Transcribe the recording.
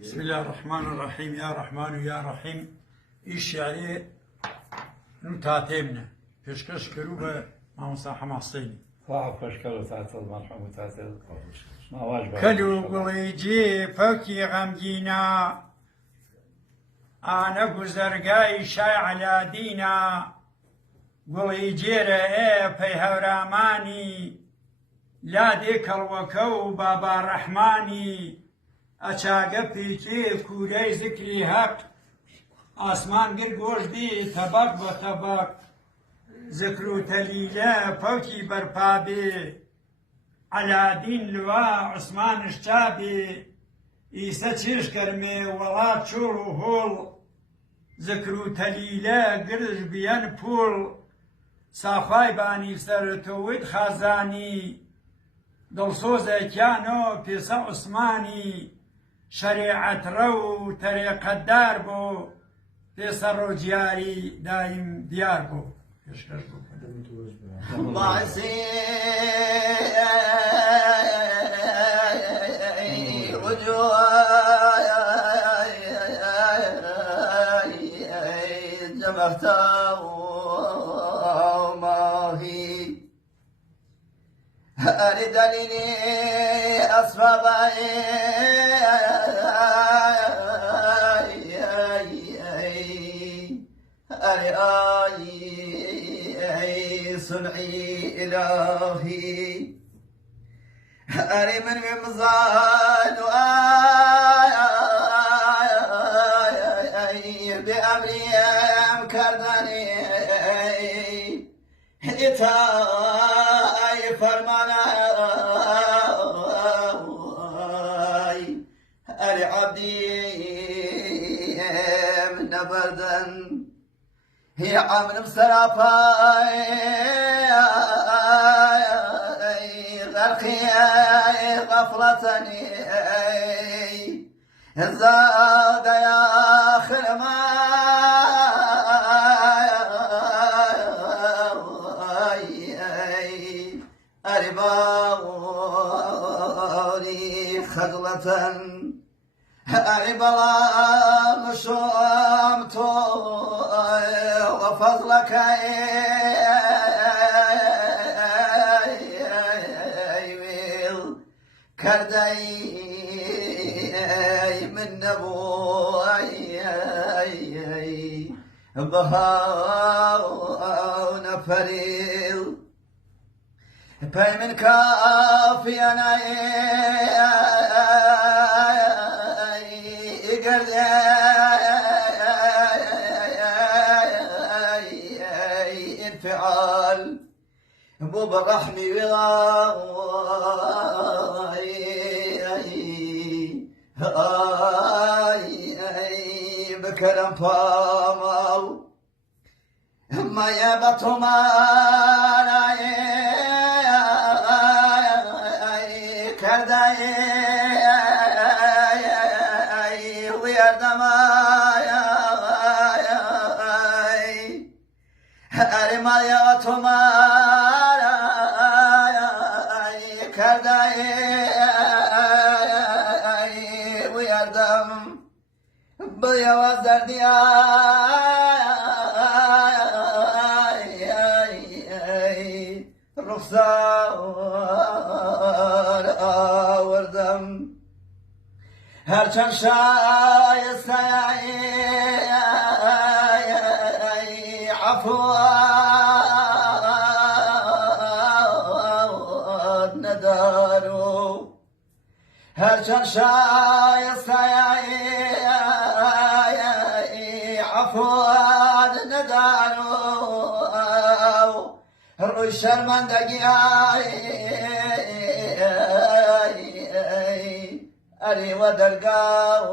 بسم الله الرحمن الرحيم. يا رحمن يا رحيم. إيش يعني نتاتمنا فيش كروبة ما مصاحة معصيني فاعل كلو تعتل مرحوم تعتل ما واجب كلو قليجي فوكي غمجينا أنا بزرقاي شاي على دينا قليجي رأي في هوراماني لا ديك الوكو بابا رحماني أشاقة فيكي كوري ذكري حق آسمان گر گوشدی طبق با طبق ذکر و تلیله فوکی برپابی علادین لوا عثمانش چابی ایسا چیش کرمه ولاد چور و هول ذکر و تلیله گرش بیان پول ساخوای بانی سر توید خازانی دلسوز اکیانو پیسا عثمانی شریعت رو طریقت دار بو پیسر رو جیاری دایم دیار بو باعثي رجوعي جمعت ماهي أريد لي أصحابي صنعي إلهي أري من ممزان بأمري كردني إتاي فرمانا أري عبدي من بردن هي عامل بسرافاي غرقي غفلتني زاد يا خرما أرباوري خجلة أربلا مشومتو وفضلك كردي من نبوي بها نفريل باي من كافي أنا انفعال مو برحمي بكلام فامل ما يبطو ما كرداي ويردما أرما يبطو ما كرداي ويردم بيوازر رخصار آوردم هرچند شایسته عفوات ندارو هرچند شایسته عفوات ندارو روی شرمندگی اری و درگاه